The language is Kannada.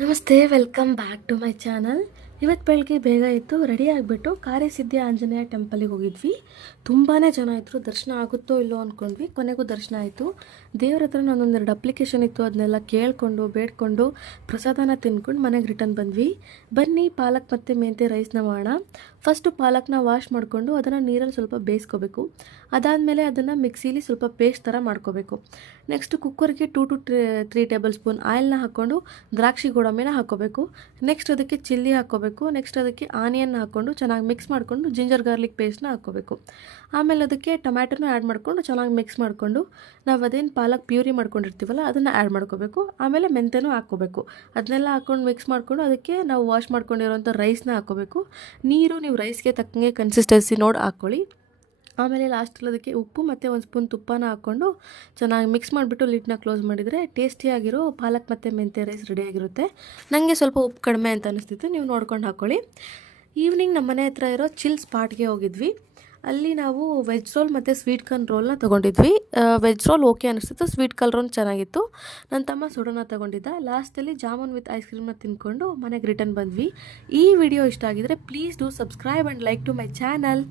ನಮಸ್ತೆ, welcome back to my channel. ಇವತ್ತು ಬೆಳಗ್ಗೆ ಬೇಗ ಇತ್ತು, ರೆಡಿ ಆಗಿಬಿಟ್ಟು ಕಾರ್ಯಸಿದ್ಧಿ ಆಂಜನೇಯ ಟೆಂಪಲಿಗೆ ಹೋಗಿದ್ವಿ. ತುಂಬಾ ಜನ ಇದ್ದರು. ದರ್ಶನ ಆಗುತ್ತೋ ಇಲ್ಲೋ ಅಂದ್ಕೊಂಡ್ವಿ, ಕೊನೆಗೂ ದರ್ಶನ ಆಯಿತು. ದೇವ್ರ ಹತ್ರ ನಾನೊಂದೆರಡು ಅಪ್ಲಿಕೇಶನ್ ಇತ್ತು, ಅದನ್ನೆಲ್ಲ ಕೇಳಿಕೊಂಡು ಬೇಡ್ಕೊಂಡು ಪ್ರಸಾದನ ತಿನ್ಕೊಂಡು ಮನೆಗೆ ರಿಟರ್ನ್ ಬಂದ್ವಿ. ಬನ್ನಿ ಪಾಲಕ್ ಮತ್ತು ಮೆಂತ್ಯ ರೈಸ್ನ ಮಾಡೋಣ. ಫಸ್ಟು ಪಾಲಕ್ನ ವಾಶ್ ಮಾಡಿಕೊಂಡು ಅದನ್ನು ನೀರಲ್ಲಿ ಸ್ವಲ್ಪ ಬೇಯಿಸ್ಕೋಬೇಕು. ಅದಾದಮೇಲೆ ಅದನ್ನು ಮಿಕ್ಸಿಲಿ ಸ್ವಲ್ಪ ಪೇಸ್ಟ್ ಥರ ಮಾಡ್ಕೋಬೇಕು. ನೆಕ್ಸ್ಟ್ ಕುಕ್ಕರ್ಗೆ 2 to 3 ಟೇಬಲ್ ಸ್ಪೂನ್ ಆಯಿಲ್ನ ಹಾಕ್ಕೊಂಡು ದ್ರಾಕ್ಷಿ ಗೋಡಂಬಿನ ಹಾಕ್ಕೋಬೇಕು. ನೆಕ್ಸ್ಟ್ ಅದಕ್ಕೆ ಚಿಲ್ಲಿ ಹಾಕ್ಕೋಬೇಕು. ನೆಕ್ಸ್ಟ್ ಅದಕ್ಕೆ ಆನಿಯನ್ ಹಾಕ್ಕೊಂಡು ಚೆನ್ನಾಗಿ ಮಿಕ್ಸ್ ಮಾಡಿಕೊಂಡು ಜಿಂಜರ್ ಗಾರ್ಲಿಕ್ ಪೇಸ್ಟ್ನ ಹಾಕ್ಕೋಬೇಕು. ಆಮೇಲೆ ಅದಕ್ಕೆ ಟೊಮ್ಯಾಟೊನ ಆ್ಯಡ್ ಮಾಡಿಕೊಂಡು ಚೆನ್ನಾಗಿ ಮಿಕ್ಸ್ ಮಾಡಿಕೊಂಡು ನಾವು ಅದೇನು ಪಾಲಕ್ ಪ್ಯೂರಿ ಮಾಡ್ಕೊಂಡಿರ್ತೀವಲ್ಲ ಅದನ್ನು ಆ್ಯಡ್ ಮಾಡ್ಕೋಬೇಕು. ಆಮೇಲೆ ಮೆಂತ್ಯನೂ ಹಾಕ್ಕೋಬೇಕು. ಅದನ್ನೆಲ್ಲ ಹಾಕ್ಕೊಂಡು ಮಿಕ್ಸ್ ಮಾಡಿಕೊಂಡು ಅದಕ್ಕೆ ನಾವು ವಾಶ್ ಮಾಡ್ಕೊಂಡಿರೋಂಥ ರೈಸ್ನ ಹಾಕ್ಕೋಬೇಕು. ನೀರು ನೀವು ರೈಸ್ಗೆ ತಕ್ಕಂಗೆ ಕನ್ಸಿಸ್ಟೆನ್ಸಿ ನೋಡಿ ಹಾಕ್ಕೊಳ್ಳಿ. ಆಮೇಲೆ ಲಾಸ್ಟಲ್ಲಿ ಅದಕ್ಕೆ ಉಪ್ಪು ಮತ್ತು 1 ಸ್ಪೂನ್ ತುಪ್ಪನ ಹಾಕ್ಕೊಂಡು ಚೆನ್ನಾಗಿ ಮಿಕ್ಸ್ ಮಾಡಿಬಿಟ್ಟು ಲಿಡ್ನ ಕ್ಲೋಸ್ ಮಾಡಿದರೆ ಟೇಸ್ಟಿಯಾಗಿರೋ ಪಾಲಕ್ ಮತ್ತು ಮೆಂತ್ಯ ರೈಸ್ ರೆಡಿಯಾಗಿರುತ್ತೆ. ನನಗೆ ಸ್ವಲ್ಪ ಉಪ್ಪು ಕಡಿಮೆ ಅಂತ ಅನಿಸ್ತಿತ್ತು, ನೀವು ನೋಡ್ಕೊಂಡು ಹಾಕ್ಕೊಳ್ಳಿ. ಈವ್ನಿಂಗ್ ನಮ್ಮ ಮನೆ ಹತ್ರ ಇರೋ ಚಿಲ್ ಸ್ಪಾಟ್ಗೆ ಹೋಗಿದ್ವಿ. ಅಲ್ಲಿ ನಾವು ವೆಜ್ ರೋಲ್ ಮತ್ತು ಸ್ವೀಟ್ ಕಾರ್ನ್ ರೋಲ್ನ ತೊಗೊಂಡಿದ್ವಿ. ವೆಜ್ ರೋಲ್ ಓಕೆ ಅನಿಸ್ತಿತ್ತು, ಸ್ವೀಟ್ ಕಾರ್ನ್ ರೋಲ್ ಚೆನ್ನಾಗಿತ್ತು. ನನ್ನ ತಮ್ಮ ಸೋಡೋನ ತೊಗೊಂಡಿದ್ದ. ಲಾಸ್ಟಲ್ಲಿ ಜಾಮೂನ್ ವಿತ್ ಐಸ್ ಕ್ರೀಮ್ನ ತಿಂದ್ಕೊಂಡು ಮನೆಗೆ ರಿಟರ್ನ್ ಬಂದ್ವಿ. ಈ ವಿಡಿಯೋ ಇಷ್ಟ ಆಗಿದರೆ please do subscribe and like to my channel.